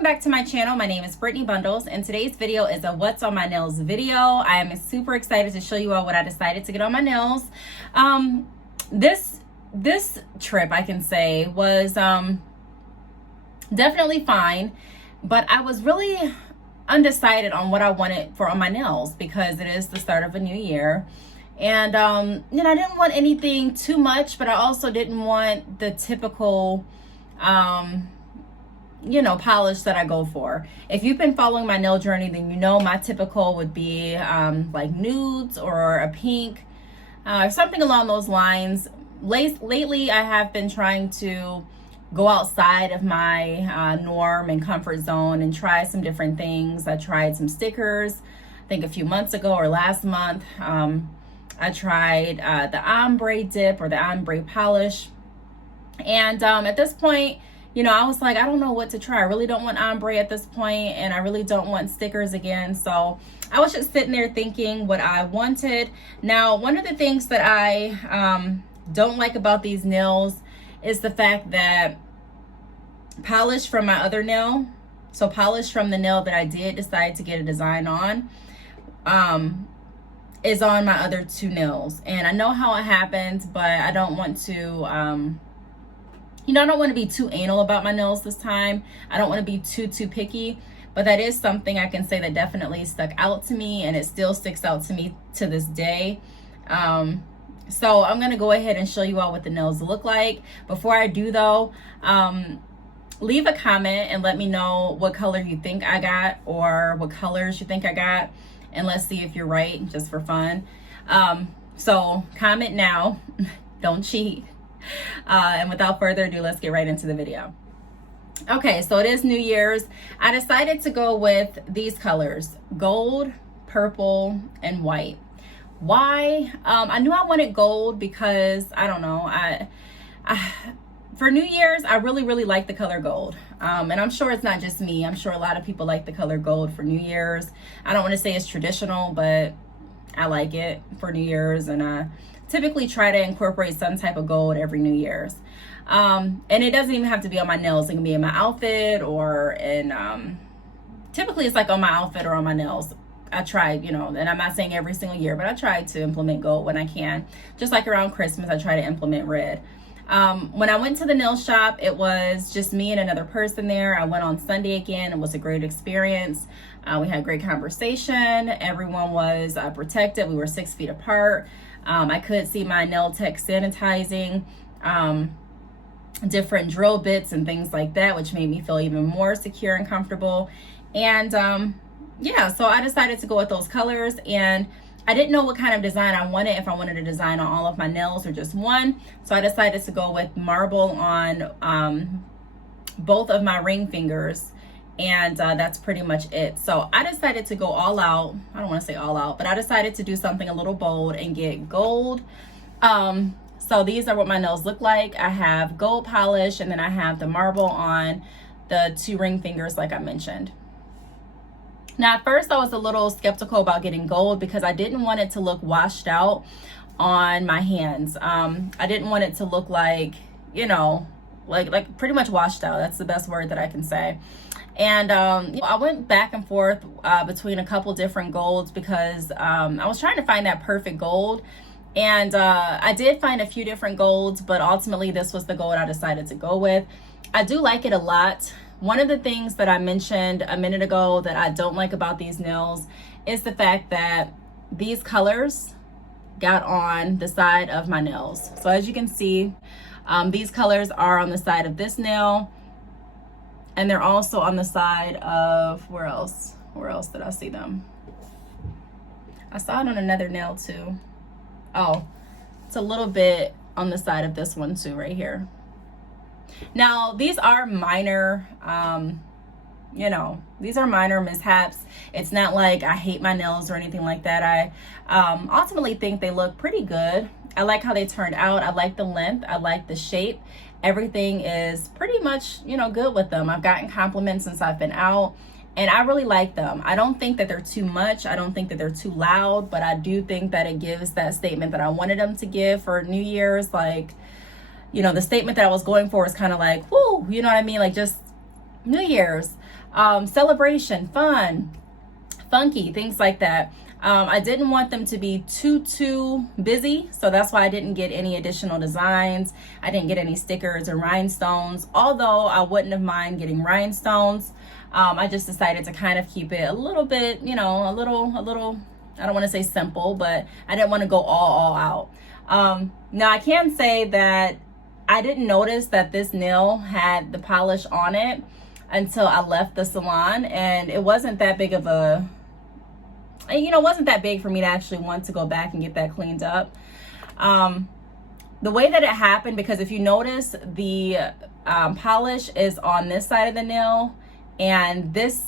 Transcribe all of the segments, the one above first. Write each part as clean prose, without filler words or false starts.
welcome back to my channel. My name is Brittney Bundles, and today's video is a what's on my nails video. I am super excited to show you all what I decided to get on my nails. This trip, I can say, was definitely fine, but I was really undecided on what I wanted for on my nails because it is the start of a new year. And I didn't want anything too much, but I also didn't want the typical polish that I go for. If you've been following my nail journey, then you know my typical would be like nudes or a pink, something along those lines. Lately, I have been trying to go outside of my norm and comfort zone and try some different things. I tried some stickers, I think a few months ago or last month. I tried the ombre dip or the ombre polish. And at this point, I was like, I don't know what to try. I really don't want ombre at this point, and I really don't want stickers again. So I was just sitting there thinking what I wanted. Now, one of the things that I don't like about these nails is the fact that polish from my other nail, so polish from the nail that I did decide to get a design on, is on my other two nails. And I know how it happens, but I don't want to I don't want to be too anal about my nails this time. I don't want to be too picky, but that is something I can say that definitely stuck out to me, and it still sticks out to me to this day. So I'm going to go ahead and show you all what the nails look like. Before I do though, leave a comment and let me know what color you think I got or what colors you think I got, and let's see if you're right, just for fun. So comment now, don't cheat. And without further ado, let's get right into the video. Okay, so it is New Year's. I decided to go with these colors: gold, purple, and white. Why? I knew I wanted gold because I don't know. I for New Year's, I really like the color gold. And I'm sure it's not just me. I'm sure a lot of people like the color gold for New Year's. I don't want to say it's traditional, but I like it for New Year's, and I typically try to incorporate some type of gold every New Year's. And it doesn't even have to be on my nails. It can be in my outfit or in, typically it's like on my outfit or on my nails. I tried, and I'm not saying every single year, but I try to implement gold when I can. Just like around Christmas, I try to implement red. When I went to the nail shop, it was just me and another person there. I went on Sunday again. It was a great experience. We had great conversation. Everyone was protected. We were 6 feet apart. I could see my nail tech sanitizing different drill bits and things like that, which made me feel even more secure and comfortable. And so I decided to go with those colors, and I didn't know what kind of design I wanted, if I wanted a design on all of my nails or just one. So I decided to go with marble on both of my ring fingers. And that's pretty much it. So I decided to go all out. I don't want to say all out, but I decided to do something a little bold and get gold. So these are what my nails look like. I have gold polish, and then I have the marble on the 2 ring fingers like I mentioned. Now at first I was a little skeptical about getting gold because I didn't want it to look washed out on my hands. I didn't want it to look like, like pretty much washed out. That's the best word that I can say. And I went back and forth between a couple different golds because I was trying to find that perfect gold. And I did find a few different golds, but ultimately this was the gold I decided to go with. I do like it a lot. One of the things that I mentioned a minute ago that I don't like about these nails is the fact that these colors got on the side of my nails. So as you can see, these colors are on the side of this nail. And they're also on the side of, where else did I see them? I saw it on another nail too. Oh, it's a little bit on the side of this one too, right here. Now, these are minor, these are minor mishaps. It's not like I hate my nails or anything like that. I ultimately think they look pretty good. I like how they turned out. I like the length. I like the shape. Everything is pretty much, good with them. I've gotten compliments since I've been out, and I really like them. I don't think that they're too much. I don't think that they're too loud, but I do think that it gives that statement that I wanted them to give for New Year's. Like, the statement that I was going for is kind of like, whoo, you know what I mean? Like, just New Year's, celebration, fun, funky, things like that. I didn't want them to be too busy, so that's why I didn't get any additional designs. I didn't get any stickers or rhinestones, although I wouldn't have mind getting rhinestones. I just decided to kind of keep it a little bit, you know, a little, I don't want to say simple, but I didn't want to go all out. Now I can say that I didn't notice that this nail had the polish on it until I left the salon, and it wasn't that big of a, you know, it wasn't that big for me to actually want to go back and get that cleaned up. The way that it happened, because if you notice, the polish is on this side of the nail, and this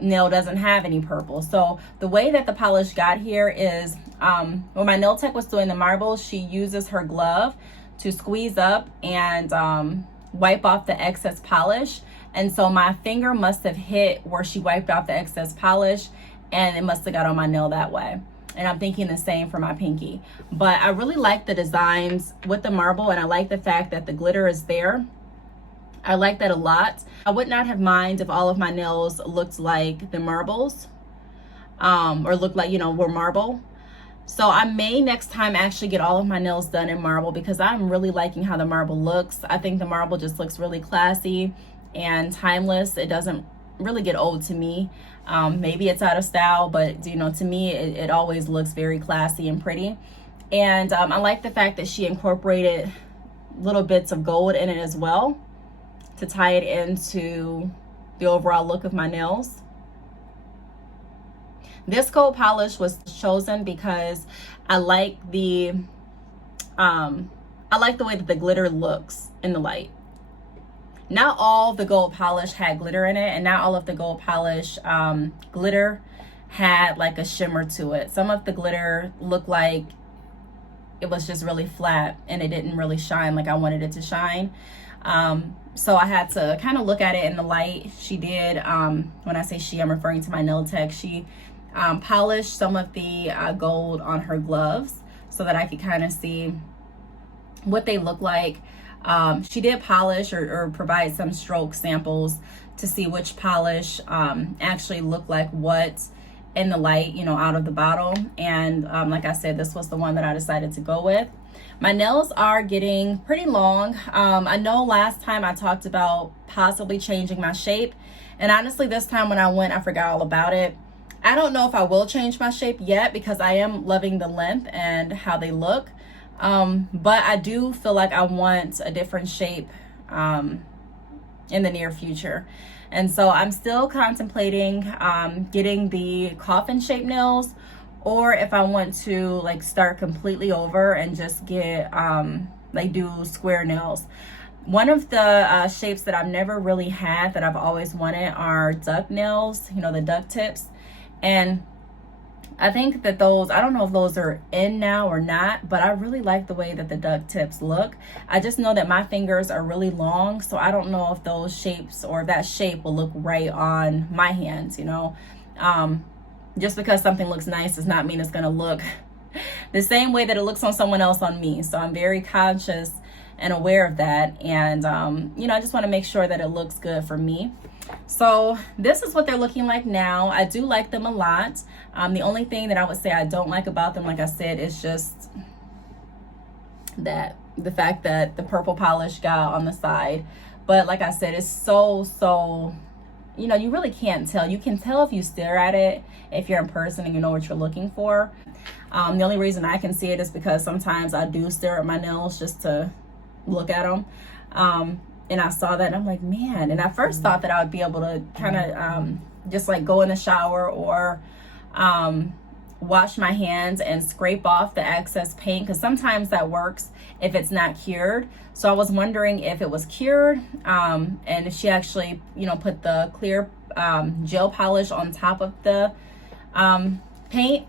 nail doesn't have any purple. So the way that the polish got here is, when my nail tech was doing the marbles, she uses her glove to squeeze up and wipe off the excess polish. And so my finger must have hit where she wiped off the excess polish, and it must have got on my nail that way. And I'm thinking the same for my pinky. But I really like the designs with the marble, and I like the fact that the glitter is there. I like that a lot. I would not have mind if all of my nails looked like the marbles, or looked like, you know, were marble. So I may next time actually get all of my nails done in marble, because I'm really liking how the marble looks. I think the marble just looks really classy and timeless. It doesn't really get old to me. Maybe it's out of style, but you know, to me, it always looks very classy and pretty. And I like the fact that she incorporated little bits of gold in it as well to tie it into the overall look of my nails. This gold polish was chosen because I like the way that the glitter looks in the light. Not all the gold polish had glitter in it, and not all of the gold polish glitter had like a shimmer to it. Some of the glitter looked like it was just really flat, and it didn't really shine like I wanted it to shine. So I had to kind of look at it in the light. She did, when I say she, I'm referring to my nail tech. She polished some of the gold on her gloves so that I could kind of see what they look like. She did polish or provide some stroke samples to see which polish actually looked like what in the light, you know, out of the bottle. And like I said, this was the one that I decided to go with. My nails are getting pretty long. I know last time I talked about possibly changing my shape, and honestly this time when I went, I forgot all about it. I don't know if I will change my shape yet, because I am loving the length and how they look. But I do feel like I want a different shape in the near future. And so I'm still contemplating getting the coffin shape nails, or if I want to like start completely over and just get like do square nails. One of the shapes that I've never really had that I've always wanted are duck nails, you know, the duck tips. And I think that those, I don't know if those are in now or not, but I really like the way that the duck tips look. I just know that my fingers are really long, so I don't know if those shapes or that shape will look right on my hands, you know. Just because something looks nice does not mean it's gonna look the same way that it looks on someone else on me. So I'm very conscious and aware of that. And, you know, I just wanna make sure that it looks good for me. So this is what they're looking like now. I do like them a lot. The only thing that I would say I don't like about them, like I said, is just that the fact that the purple polish got on the side. But like I said, it's so, you know, you really can't tell. You can tell if you stare at it, if you're in person and you know what you're looking for. The only reason I can see it is because sometimes I do stare at my nails just to look at them. And I saw that and I'm like, man. And I first thought that I would be able to kind of just like go in the shower or wash my hands and scrape off the excess paint, because sometimes that works if it's not cured. So I was wondering if it was cured and if she actually, you know, put the clear gel polish on top of the paint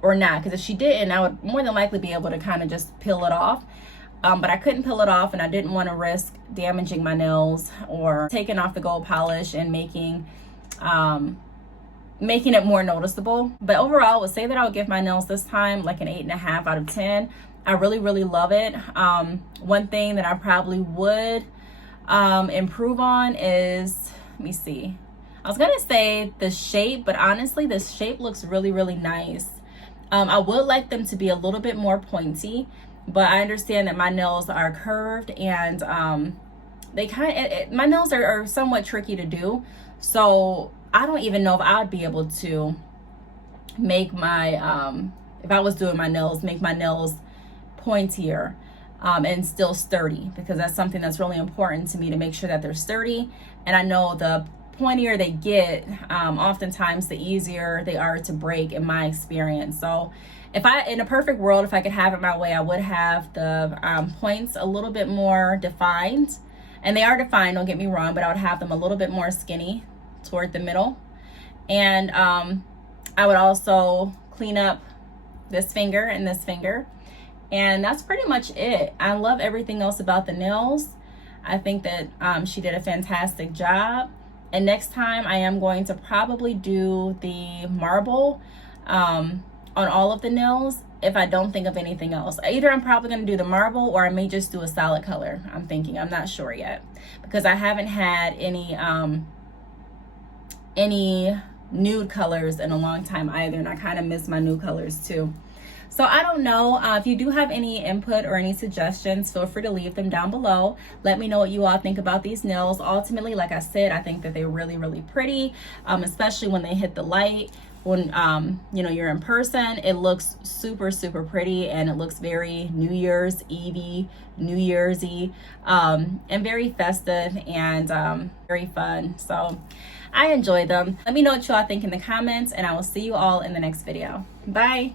or not. Because if she didn't, I would more than likely be able to kind of just peel it off. But I couldn't peel it off, and I didn't want to risk damaging my nails or taking off the gold polish and making it more noticeable. But overall, I would say that I would give my nails this time like an 8.5 out of 10. I really love it. One thing that I probably would improve on is Let me see. I was gonna say the shape, but honestly, this shape looks really, really nice. I would like them to be a little bit more pointy, but I understand that my nails are curved, and they my nails are somewhat tricky to do. So I don't even know if I would be able to make my, if I was doing my nails, make my nails pointier and still sturdy, because that's something that's really important to me, to make sure that they're sturdy. And I know the pointier they get, oftentimes the easier they are to break, in my experience. So if in a perfect world, if I could have it my way, I would have the points a little bit more defined. And they are defined, don't get me wrong, but I would have them a little bit more skinny toward the middle. And I would also clean up this finger and this finger. And that's pretty much it. I love everything else about the nails. I think that she did a fantastic job. And next time I am going to probably do the marble on all of the nails, if I don't think of anything else. Either I'm probably going to do the marble, or I may just do a solid color. I'm not sure yet, because I haven't had any nude colors in a long time either, and I kind of miss my nude colors too. So I don't know. If you do have any input or any suggestions, feel free to leave them down below. Let me know what you all think about these nails. Ultimately, like I said, I think that they're really, really pretty, especially when they hit the light. When you know, you're in person, it looks super, super pretty, and it looks very New Year's Eve-y, New Year's-y, and very festive, and very fun. So I enjoy them. Let me know what you all think in the comments, and I will see you all in the next video. Bye.